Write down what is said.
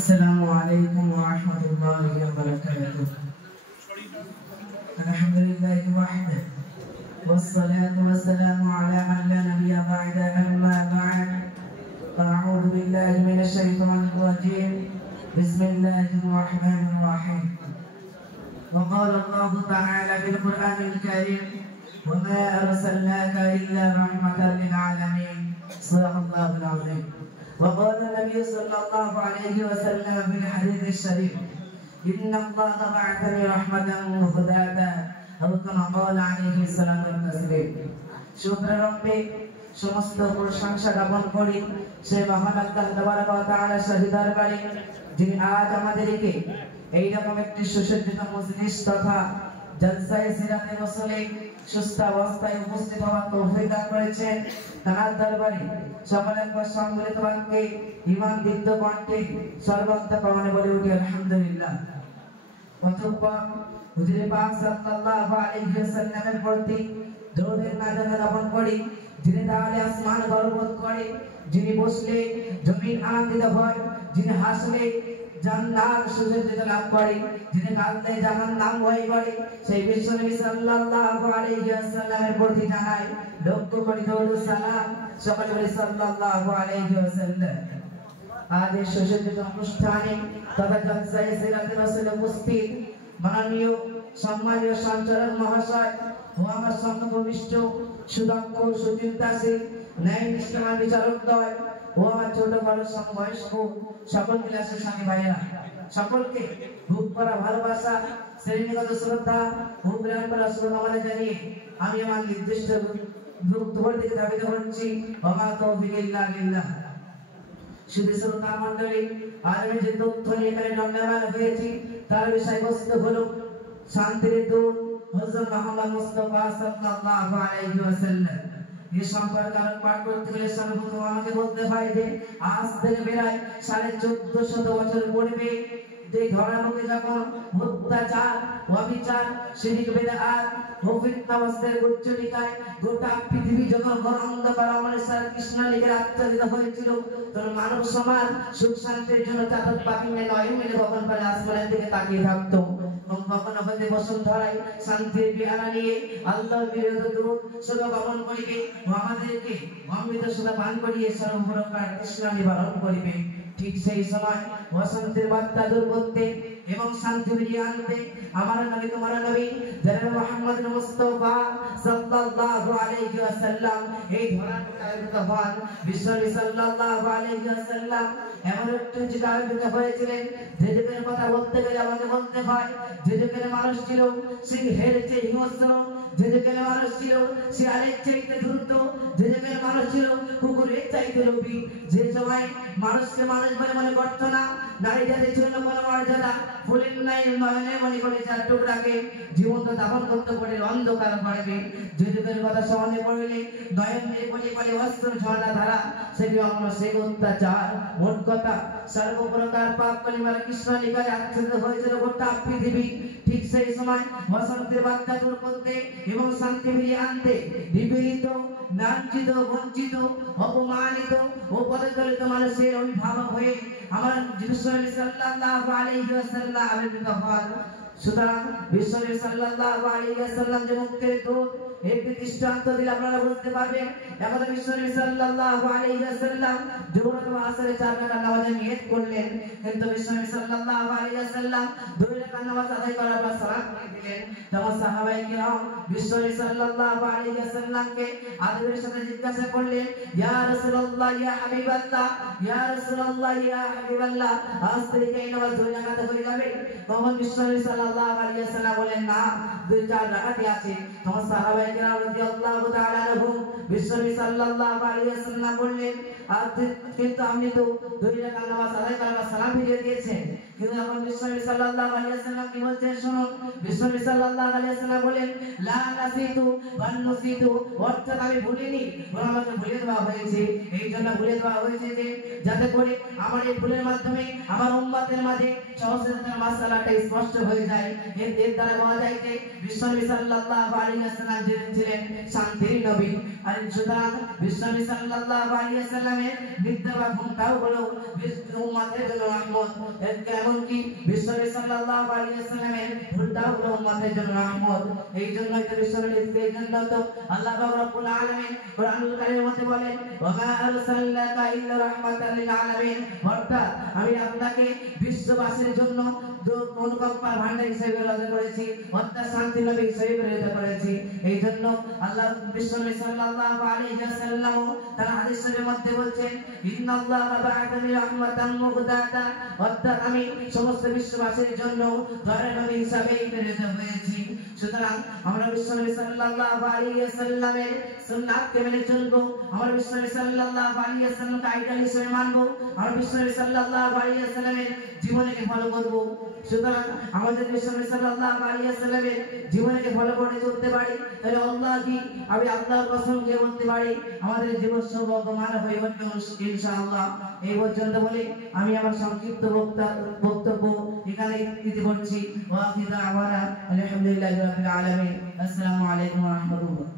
السلام عليكم ورحمة الله وبركاته. الحمد لله وحده والصلاة والسلام على من لا نبي بعد. أما بعد أعوذ بالله من الشيطان الرجيم. بسم الله الرحمن الرحيم. وقال الله تعالى في القرآن الكريم وما أرسلناك إلا رحمة للعالمين. صدق الله العظيم. وقال النبي صلى الله عليه وسلم في الحديث الشريف إن الله بعثني رحمة مهداة أو كما قال عليه الصلاة والتسليم. শুকর রব্বে সমস্ত প্রশংসা জ্ঞাপন করি সেই মহান আল্লাহ তাবারক ওয়া তাআলার দরবারে যিনি আজ আমাদেরকে এইরকম একটি সুসজ্জিত মজলিস তথা জলসায়ে সিরাতে রাসূলে সুস্থ অবস্থায় উপস্থিত হওয়ার তৌফিক দান করেছেন। তার দরবারে সকলের সম্মিলিত বাক্যে ঈমান দীপ্ত কণ্ঠে সর্বত্র পাবনে বলে উঠি আলহামদুলিল্লাহ। অতঃপর হুজুরে পাক সাল্লাল্লাহু আলাইহি ওয়াসাল্লামের প্রতি দরুদের নাযিল জ্ঞাপন করি যিনি তাহলে আসমান গর্ববোধ করে, যিনি বসলে জমিন আনন্দিত হয়, যিনি হাসলে জান্নাত সুসজ্জিত লাভ করে, যিনি কাঁদলে জাহান্নাম ভয় করে, সেই বিশ্বনবী সাল্লাল্লাহু আলাইহি ওয়াসাল্লামের প্রতি জানাই লক্ষ কোটি দরুদ সালাম। সকলে বলি সাল্লাল্লাহু আলাইহি ওয়াসাল্লাম। আজ এই সুসজ্জিত অনুষ্ঠানে তথা জলসায়ে সিরাতে রাসূলে উপস্থিত মাননীয় সম্মানীয় সঞ্চালক মহাশয় ও আমার সম্মানিত সুদক্ষ সুচিন্তাশীল ন্যায়নিষ্ঠবান বিচারকদ্বয় ও আমার ছোট বড় সমবয়স্ক সকল বিলাসের স্বামী ভাইয়েরা, সকলকে বুক করা ভালোবাসা শ্রেণীগত শ্রদ্ধা ও প্রেম করা শুভকামনা জানিয়ে আমি আমার নির্দিষ্ট বক্তব্যের দিকে ধাবিত করছি। ওমা তৌফিক ইল্লা বিল্লাহ। শুধু শ্রোতা মণ্ডলী, আজ আমি যে তথ্য নিয়ে এখানে জন্মানো হয়েছি তার বিষয়বস্তু হলো শান্তির দূত হযরত মুহাম্মদ মুস্তাফা সাল্লাল্লাহু আলাইহি ওয়াসাল্লাম। এই সম্পর্কে আরো পাঠ করতে গেলে সর্বপ্রথম আমাকে বলতে হয় যে আজ থেকে প্রায় 1450 বছর পূর্বে যে ধরামুখে যখন অত্যাচার অবিচার শিরক বিদআত ও ফিতনাবাসদের উচ্চরিকায় গোটা পৃথিবী যখন অন্ধকার অমরেশ্বর কৃষ্ণ লিখে আচ্ছাদিত হয়েছিল তখন মানব সমাজ সুখ শান্তির জন্য চাদর পাখি নয় মিলে ভবন পারে আসমানের দিকে তাকিয়ে থাকতো। কখনো হতে বসুন্ধরায় শান্তির বিহারা নিয়ে আল্লাহর বিরোধ দূত শুধু গমন করিবে ও আমাদেরকে অমৃত সুধা পান করিয়ে সর্বপ্রকার তৃষ্ণা নিবারণ করিবে। ঠিক সেই সময় বসন্তের বার্তা দূর করতে এবং শান্তি ফিরিয়ে আনতে আমার নবী তোমার নবী জনাব মুহাম্মদ মুস্তাফা সাল্লাল্লাহু আলাইহি ওয়াসাল্লাম এই ধরাকে আবির্ভূত হন। বিশ্বনবী সাল্লাল্লাহু আলাইহি ওয়াসাল্লাম এমন একটি যুগে আবির্ভূত হয়েছিলেন যে যুগের কথা বলতে গেলে আমাকে বলতে হয় যে যুগের মানুষ ছিল সিংহের চেয়ে হিংস্র, যে যুগের মানুষ ছিল শিয়ালের চাইতে দ্রুত, যে যুগের মানুষ ছিল কুকুরের চাইতে লোভী, যে সময় মানুষকে মানুষ বলে মনে করতো না, নারী জাতির ছিল কোনো মর্যাদা, ফুলের নাই নয়নে মনে করে যার টুকরাকে জীবন্ত দাফন করতে পারে অন্ধকার পারবে, যে যুগের কথা স্মরণে পড়লে নয়ন দিয়ে বলে বলে অস্ত্র ঝর্ণা ধারা সেটি অন্য সে অত্যাচার মোট কথা সর্বপ্রকার পাপ কলিমার কৃষ্ণ লিখায় আচ্ছাদিত হয়েছিল গোটা পৃথিবী। ঠিক সেই সময় বসন্তের বার্তা দূর করতে এবং শান্তি ফিরিয়ে আনতে নিপীড়িত লাঞ্ছিত বঞ্চিত অপমানিত ও পদদলিত মানুষের অভিভাবক হয়ে আমার বিশ্বনবী সাল্লাল্লাহু আলাইহি ওয়াসাল্লাম আবির্ভূত হন। সুতরাং বিশ্বনবী সাল্লাল্লাহু আলাইহি ওয়াসাল্লাম যে মুক্তির দূত একটি দৃষ্টান্ত দিলে আপনারা বুঝতে পারবেন। এখন বিশ্বনবী সাল্লাল্লাহু আলাইহি ওয়াসাল্লাম জোহর ও আসরের 4 রাকাত নামাজে নিয়ত করলেন, কিন্তু বিশ্বনবী সাল্লাল্লাহু আলাইহি ওয়াসাল্লাম 2 রাকাত নামাজ আদায় করার পর সালাত করে দিলেন। তখন সাহাবায়ে কিরাম বিশ্বনবী সাল্লাল্লাহু আলাইহি ওয়াসাল্লামকে আদবের সাথে জিজ্ঞাসা করলেন, ইয়া রাসূলুল্লাহ ইয়া হাবিবাল্লাহ, ইয়া রাসূলুল্লাহ ইয়া হাবিবাল্লাহ, আজ থেকে এই নামাজ 2 রাকাত হয়ে যাবে? তখন বিশ্বনবী সাল্লাল্লাহু আলাইহি ওয়াসাল্লাম বলেন, না, 2-4 রাকাতই আছে। তখন সাহাবায়ে কিরাম রাদিয়াল্লাহু তাআলা আনহুম বিশ্বনবী সাল্লাল্লাহু আলাইহি ওয়াসাল্লাম বললেন, কিন্তু আপনি তো 2 রাকাত নামাজ আদায় করার পর সালাম ফিরিয়ে দিয়েছেন, কিন্তু এখন বিশ্বনবী সাল্লাল্লাহু আলাইহি ওয়াসাল্লাম কি বলছেন শুনুন। বিশ্বনবী সাল্লাল্লাহু আলাইহি ওয়াসাল্লাম বলেন লা নাসিতু ওয়ান নুসিতু, অর্থাৎ আমি ভুলিনি, বরং আমাকে ভুলে দেওয়া হয়েছে। এই জন্য ভুলে দেওয়া হয়েছে যে যাতে করে আমার এই ভুলের মাধ্যমে আমার উম্মতের মাঝে সহজতার মাসআলাটা স্পষ্ট হয়ে যায়। এর দ্বারা বলা যায় যে বিশ্বনবী সাল্লাল্লাহু আলাইহি ওয়াসাল্লাম ছিলেন শান্তির নবী। আর সুতরাং বিশ্বনবী সাল্লাল্লাহু আলাইহি ওয়াসাল্লামের নিদ্রা বা ঘুমটাও হলো উম্মতের জন্য রহমত। এমনকি বিশ্বনবী সাল্লাল্লাহু আলাইহি ওয়াসাল্লামের ভুলটাও হলো উম্মতের জন্য রহমত। এই জন্যই তো বিশ্বনবী, এই জন্য তো আল্লাহ পাক রব্বুল আলামিন কোরআনুল কারীমের মধ্যে বলেন ওয়া মা আরসালনাকা ইল্লা রাহমাতাল লিল আলামিন, অর্থাৎ আমি আপনাকে বিশ্ববাসীর জন্য অনুকম্পার ভান্ডার হিসেবে প্রেরণ করেছি, অর্থাৎ শান্তি নবী হিসেবে প্রেরিত করেছি। এই জন্য আল্লাহ বিশ্বনবী সাল্লাল্লাহু আলাইহি ওয়াসাল্লাম তার হাদিসের মধ্যে বলছেন ইন্নাল্লাহা বা'আতানি রাহমাতান মুহদাতা, অর্থাৎ আমি সমস্ত বিশ্ববাসীর জন্য দয়ার নবী হিসেবে প্রেরিত হয়েছি। সুতরাং আমরা বিশ্বনবী সাল্লাল্লাহু আলাইহি ওয়াসাল্লামের সুন্নাতকে মেনে চলবো, আমরা বিশ্বনবী সাল্লাল্লাহু আলাইহি ওয়াসাল্লামকে আইডল হিসেবে মানবো, আমরা বিশ্বনবী সাল্লাল্লাহু আলাইহি ওয়াসাল্লামের জীবনকে ফলো করব। সুতরাং আমাদের বিশ্বনবী সাল্লাল্লাহু আলাইহি ওয়াসাল্লামের জীবনকে ফলো করে চলতে পারি, তাহলে আল্লাহ কি আমি আল্লাহর কসমকে বলতে পারি আমাদের জীবন সৌভাগ্যমান হয়ে উঠবে ইনশাআল্লাহ। এই পর্যন্ত বলে আমি আমার সংক্ষিপ্ত বক্তব্য এখানে ইতি করছি। ওয়া আখিরু দাওয়ানা আলহামদুলিল্লাহি রাব্বিল আলামিন। আসসালামু আলাইকুম ওয়া রাহমাতুল্লাহ।